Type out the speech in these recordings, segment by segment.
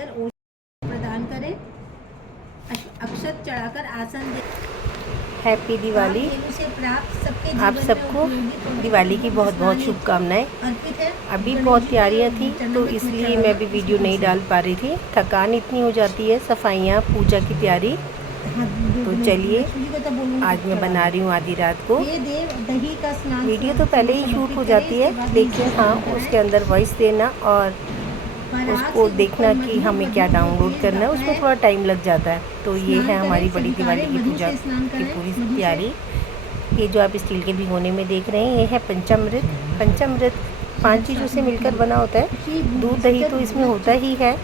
चल प्रदान करें, अक्षत चढ़ाकर आसन दे। हैप्पी दिवाली। से प्राप्त सबके आप सबको दिवाली की बहुत बहुत शुभकामनाएं। अभी बहुत तैयारियां थी तो इसलिए मैं भी वीडियो नहीं डाल पा रही थी, थकान इतनी हो जाती है, सफाइयाँ, पूजा की तैयारी। तो चलिए आज मैं बना रही हूँ आधी रात को। वीडियो तो पहले ही शूट हो जाती है, लेकिन हाँ उसके अंदर वॉइस देना और उसको देखना कि हमें क्या डाउनलोड करना है, उसमें थोड़ा टाइम लग जाता है। तो ये है हमारी बड़ी दिवाली की पूजा की पूरी तैयारी। ये जो आप स्टील के भिगोने में देख रहे हैं ये है पंचामृत। पंचामृत 5 चीज़ों से मिलकर बना होता है। दूध दही तो इसमें होता ही है,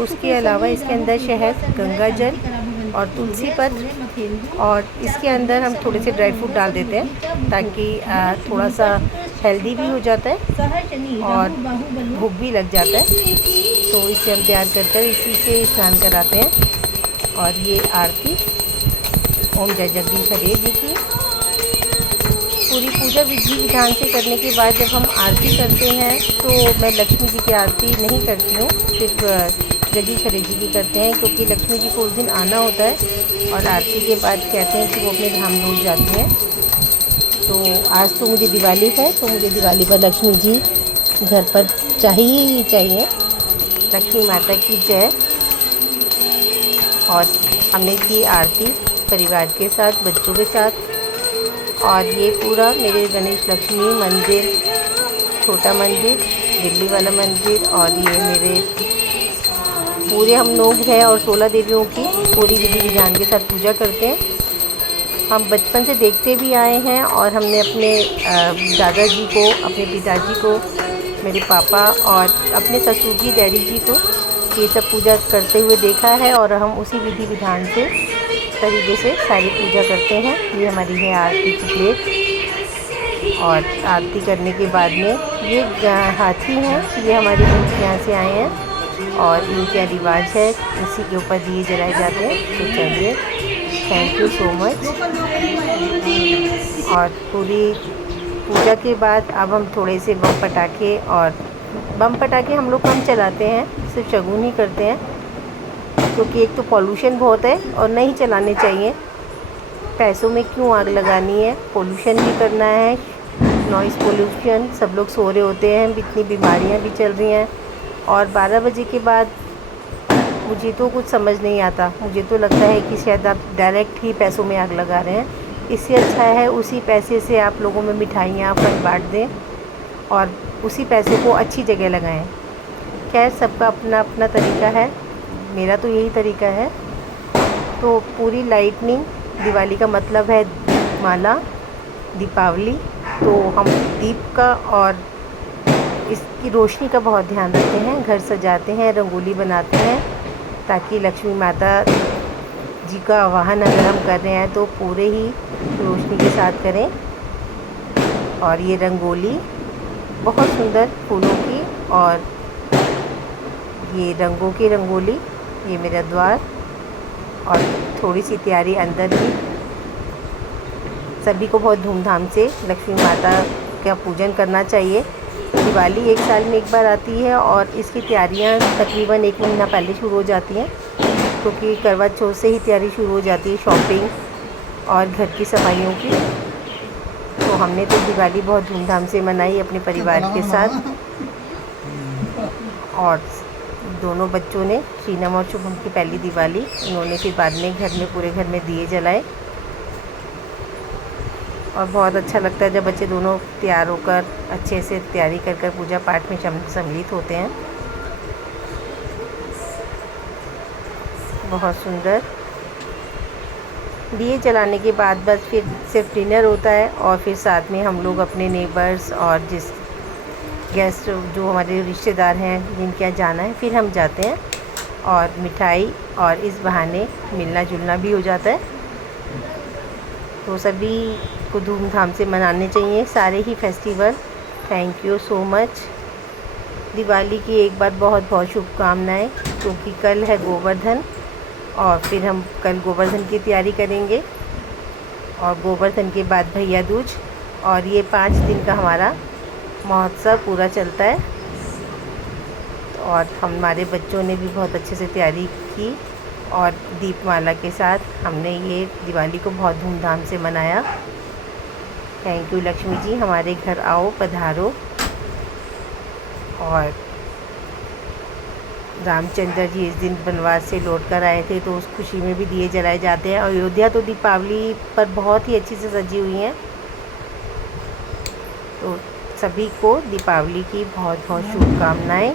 उसके अलावा इसके अंदर शहद, गंगा जल और तुलसी पत्र, और इसके अंदर हम थोड़े से ड्राई फ्रूट डाल देते हैं ताकि थोड़ा सा हेल्दी भी हो जाता है और भूख भी लग जाता है। तो इसे हम तैयार कर इसी से स्नान कराते हैं। और ये आरती ओम जय जगदीश हरे जी की पूरी पूजा विधि विधान से करने के बाद जब हम आरती करते हैं तो मैं लक्ष्मी जी की आरती नहीं करती हूँ, सिर्फ जगदीश हरे जी की करते हैं, क्योंकि लक्ष्मी जी को उस दिन आना होता है और आरती के बाद कहते हैं कि वो अपने धाम लौट जाती हैं। तो आज तो मुझे दिवाली है, तो मुझे दिवाली पर लक्ष्मी जी घर पर चाहिए ही चाहिए। लक्ष्मी माता की जय। और हमने की आरती परिवार के साथ, बच्चों के साथ। और ये पूरा मेरे गणेश लक्ष्मी मंदिर, छोटा मंदिर, दिल्ली वाला मंदिर, और ये मेरे पूरे हम लोग हैं और 16 देवियों की पूरी विधि विधान के साथ पूजा करते हैं। हम बचपन से देखते भी आए हैं और हमने अपने दादाजी को, अपने पिताजी को, मेरे पापा और अपने ससुर जी, डैडी जी को ये सब पूजा करते हुए देखा है और हम उसी विधि विधान से तरीके से सारी पूजा करते हैं। ये हमारी है आरती की प्लेट। और आरती करने के बाद में ये हाथी हैं, ये हमारे यहाँ से आए हैं और इनका रिवाज है, इसी के ऊपर दिए जलाए जाते हैं। तो चलिए, थैंक यू सो मच। और पूरी पूजा के बाद अब हम थोड़े से बम पटाखे हम लोग कम चलाते हैं, सिर्फ शगुन ही करते हैं, क्योंकि एक तो पॉल्यूशन बहुत है और नहीं चलाने चाहिए। पैसों में क्यों आग लगानी है, पोल्यूशन भी करना है, नॉइज़ पोल्यूशन, सब लोग सो रहे होते हैं, इतनी बीमारियां भी चल रही हैं। और 12 बजे के बाद मुझे तो कुछ समझ नहीं आता, मुझे तो लगता है कि शायद आप डायरेक्ट ही पैसों में आग लगा रहे हैं। इससे अच्छा है उसी पैसे से आप लोगों में मिठाइयाँ फल बांट दें और उसी पैसे को अच्छी जगह लगाएं। खैर, सबका अपना अपना तरीका है, मेरा तो यही तरीका है। तो पूरी लाइटनिंग, दिवाली का मतलब है दीपमाला, दीपावली। तो हम दीप का और इसकी रोशनी का बहुत ध्यान रखते हैं, घर सजाते हैं, रंगोली बनाते हैं, ताकि लक्ष्मी माता जी का आवाहन अगर हम कर रहे हैं तो पूरे ही रोशनी के साथ करें। और ये रंगोली बहुत सुंदर फूलों की और ये रंगों की रंगोली, ये मेरा द्वार और थोड़ी सी तैयारी अंदर भी। सभी को बहुत धूमधाम से लक्ष्मी माता का पूजन करना चाहिए। दिवाली 1 साल में एक बार आती है और इसकी तैयारियां तकरीबन 1 महीना पहले शुरू हो जाती हैं, क्योंकि करवा चौथ से ही तैयारी शुरू हो जाती है, शॉपिंग और घर की सफाइयों की। तो हमने तो दिवाली बहुत धूमधाम से मनाई अपने परिवार के साथ। और दोनों बच्चों ने, शीनम और शुभम की पहली दिवाली, उन्होंने फिर बाद में घर में, पूरे घर में दिए जलाए। और बहुत अच्छा लगता है जब बच्चे दोनों तैयार होकर अच्छे से तैयारी कर कर पूजा पाठ में सम्मिलित होते हैं। बहुत सुंदर। दिए जलाने के बाद बस फिर सिर्फ डिनर होता है और फिर साथ में हम लोग अपने नेबर्स और जिस गेस्ट जो हमारे रिश्तेदार हैं जिनके यहाँ जाना है, फिर हम जाते हैं और मिठाई, और इस बहाने मिलना जुलना भी हो जाता है। तो सभी को धूमधाम से मनाने चाहिए सारे ही festival. Thank you so much. Diwali की एक बार बहुत बहुत शुभकामनाएं, क्योंकि कल है गोवर्धन और फिर हम कल गोवर्धन की तैयारी करेंगे और गोवर्धन के बाद भैया दूज, और ये 5 दिन का हमारा महोत्सव पूरा चलता है। और हमारे बच्चों ने भी बहुत अच्छे से तैयारी की और दीपमाला के साथ हमने ये दिवाली को बहुत धूमधाम से मनाया। थैंक यू लक्ष्मी जी, हमारे घर आओ, पधारो। और रामचंद्र जी इस दिन वनवास से लौट कर आए थे, तो उस खुशी में भी दिए जलाए जाते हैं। अयोध्या तो दीपावली पर बहुत ही अच्छी से सजी हुई हैं। तो सभी को दीपावली की बहुत बहुत शुभकामनाएं।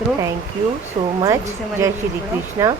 Thank you so much. जय श्री कृष्णा।